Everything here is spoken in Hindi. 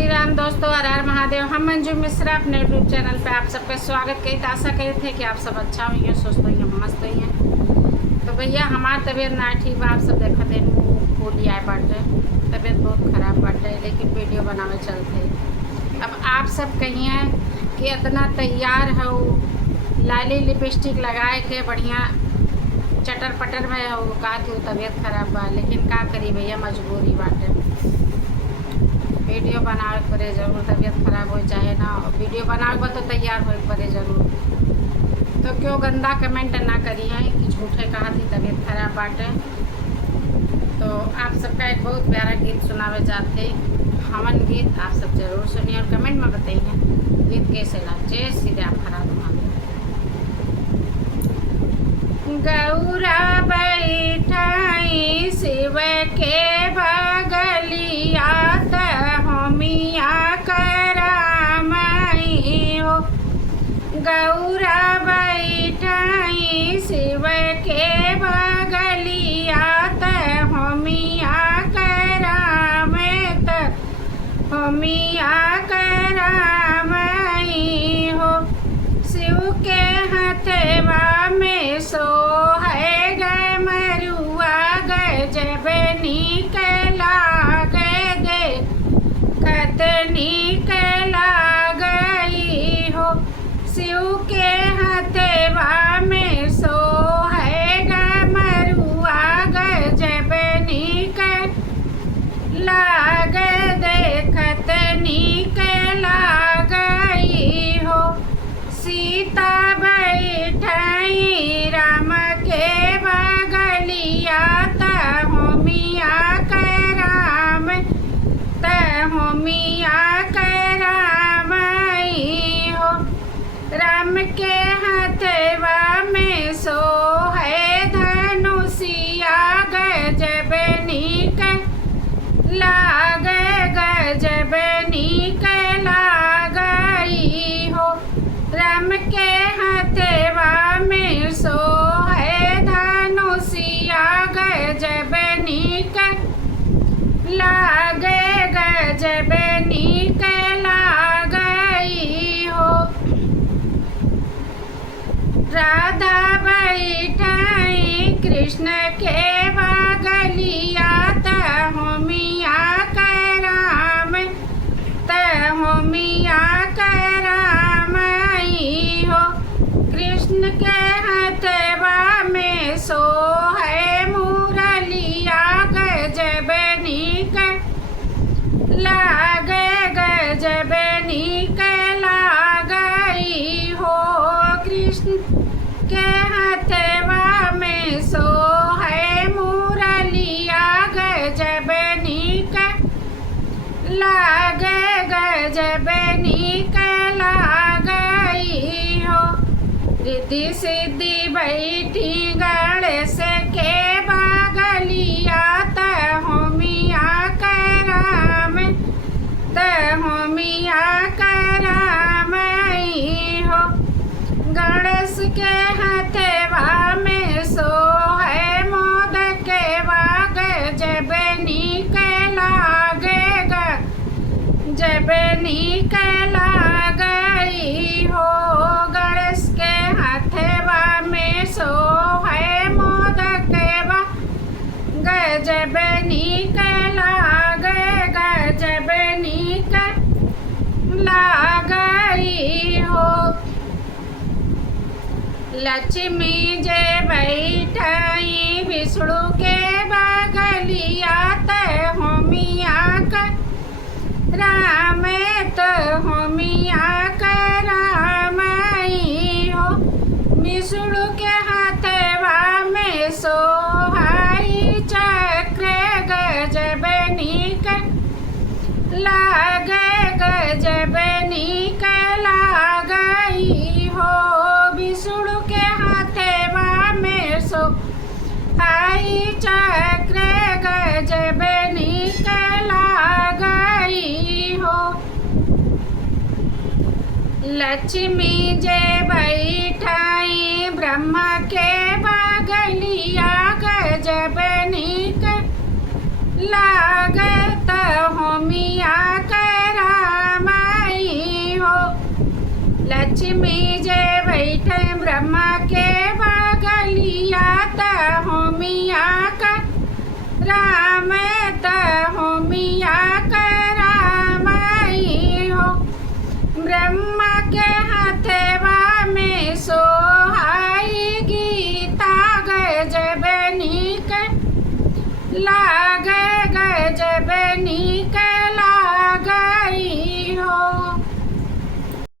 श्री राम दोस्तों, हर हर महादेव। हम मंजू मिश्रा अपने यूट्यूब चैनल पे आप सबका स्वागत करी। आशा करे थे कि आप सब अच्छा हुई, स्वस्थ हुई, मस्त हुई। तो भैया हमारी तबीयत ना ठीक बा, आप सब देखा थे फूल आए बाटे, तबीयत बहुत ख़राब बाटे, लेकिन वीडियो बनावे चलते। अब आप सब कहिए कि इतना तैयार हो, लाली लिपस्टिक लगाए के बढ़िया चटर पटर में हो, कहा कि वो तबीयत खराब बा, लेकिन का करी भैया, मजबूरी बाटे। वीडियो बनावे पड़े जरूर, तबीयत खराब हो चाहे ना, वीडियो बनावे तो तैयार हो पड़े जरूर। तो क्यों गंदा कमेंट ना करिए कि झूठे कहा थी तबीयत खराब बाटे। तो आप सबका एक बहुत प्यारा गीत सुनावे जाते, हवन गीत, आप सब जरूर सुनिए और कमेंट में बताइए गीत कैसे लगा। जय श्री राम, हरा गौरा बैठाई शिव के बगलिया होमिया करामाई हो। गौरा बैठाई शिव के बगलिया होमिया करामे होमिया करामाई हो। शिव के हथवा में सो है गए मरुआ गजब निकला गए निकला गई हो। शिव के हथवा में सो है गए मरुआ गजब निकला गए देखत निकला गई हो। सीता बैठाई राम के बगलिया होमिया कराम होमिया करामाई हो। राम के हथवा में सो है धनुषिया गजब निकला गजब निकला गई हो। राम के हथवा में सो है धनुषिया गजब निकला गजब निकला गई हो। राधा बैठाई कृष्ण के बगलिया होमिया कराम होमिया करामाई हो। कृष्ण के हथवा में सो है मुरलिया गजब निकला गजब निकला गई हो। कृष्ण के हथवा में सो है मुरलिया गजब निकला गजब निकला गई हो। रिद्धि सिद्धि बैठी गणेश के बगलिया होमिया कराम होमिया करामाई हो। गणेश के हथवा में सो है मोदक गजब निकला जब निकला गई हो। गणेश के हथवा में सो है मोदक गजब निकला गजब निकला गई हो। लक्ष्मी जय बैठाई विष्णु के बगलिया होमिया राम होमिया करामाई हो। विष्णु के हथवा में सो है चक्र गजब निकला गजब निकला गई हो। विष्णु के हथवा में सो है चक्र गजब निकला गई हो। लक्ष्मी जय बैठाई ब्रह्मा के बगलिया गजब निकला लागत होमिया करा नवमिया का राम